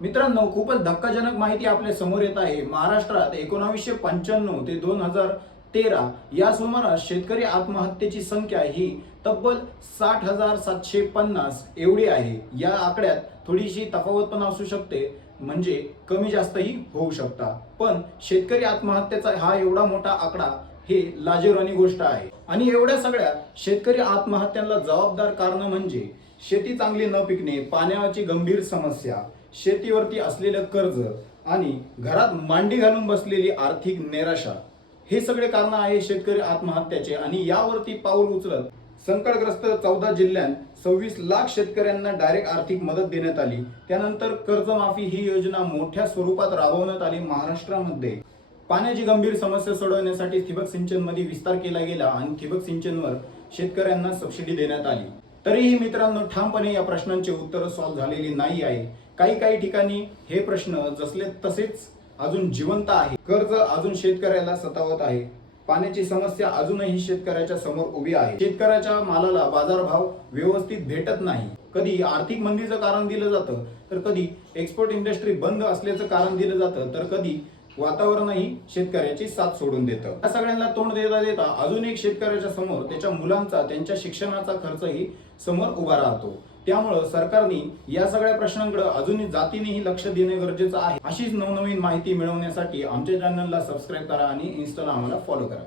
मित्रांनो, खूपच धक्काजनक माहिती आपल्या समोर येत आहे। महाराष्ट्रात 1995 ते 2013 या सुमारास शेतकरी आत्महत्येची संख्या ही तब्बल 60,750 एवढी आहे। या आकड्यात थोडीशी तफावत पण असू शकते, म्हणजे कमी जास्तही होऊ शकता, पण शेतकरी आत्महत्येचा हा एवढा मोठा आकडा हे लाजिरवाणी गोष्ट आहे। आणि एवढ्या सगळ्या शेतकरी आत्महत्यांना जबाबदार कारण म्हणजे शेती चांगली न पिकणे, पाण्याची गंभीर समस्या, शेतीवरती असलेलं कर्ज आणि घरात मांडी घालून बसलेली आर्थिक निराशा, हे सगळे कारण आहे शेतकरी आत्महत्याचे। आणि यावरती पाऊल उचलत संकटग्रस्त 14 जिल्ह्यांत 26 लाख शेतकऱ्यांना डायरेक्ट आर्थिक मदत देण्यात आली। त्यानंतर कर्जमाफी ही योजना मोठ्या स्वरूपात राबवण्यात आली। महाराष्ट्रामध्ये पाण्याची गंभीर समस्या सोडवण्यासाठी ठिबक सिंचन मध्ये विस्तार केला गेला आणि ठिबक सिंचनवर शेतकऱ्यांना सबसिडी देण्यात आली। तरीही मित्रांनो, ठामपणे या प्रश्नांची उत्तरं सॉल्व्ह झालेली नाही आहे। काही ठिकाणी हे प्रश्न जसले तसेच अजून जिवंत आहे। कर्ज अजून शेतकऱ्याला सतावत आहे। पाण्याची समस्या अजूनही शेतकऱ्याच्या समोर उभी आहे। शेतकऱ्याच्या मालाला बाजारभाव व्यवस्थित भेटत नाही। कधी आर्थिक मंदीचं कारण दिलं जातं, तर कधी एक्सपोर्ट इंडस्ट्री बंद असल्याचं कारण दिलं जातं, तर कधी वातावरणही शेतकऱ्याची साथ सोडून देतं। या सगळ्यांना तोंड देता देता अजून एक शेतकऱ्याच्या समोर त्याच्या मुलांचा, त्यांच्या शिक्षणाचा खर्चही समोर उभा राहतो। त्यामुळे सरकारने या सगळ्या प्रश्नांकडे अजूनही जातीनेही लक्ष देणे गरजेचं आहे। अशीच नवनवीन माहिती मिळवण्यासाठी आमच्या चॅनलला सबस्क्राईब करा आणि इन्स्टाला आम्हाला फॉलो करा।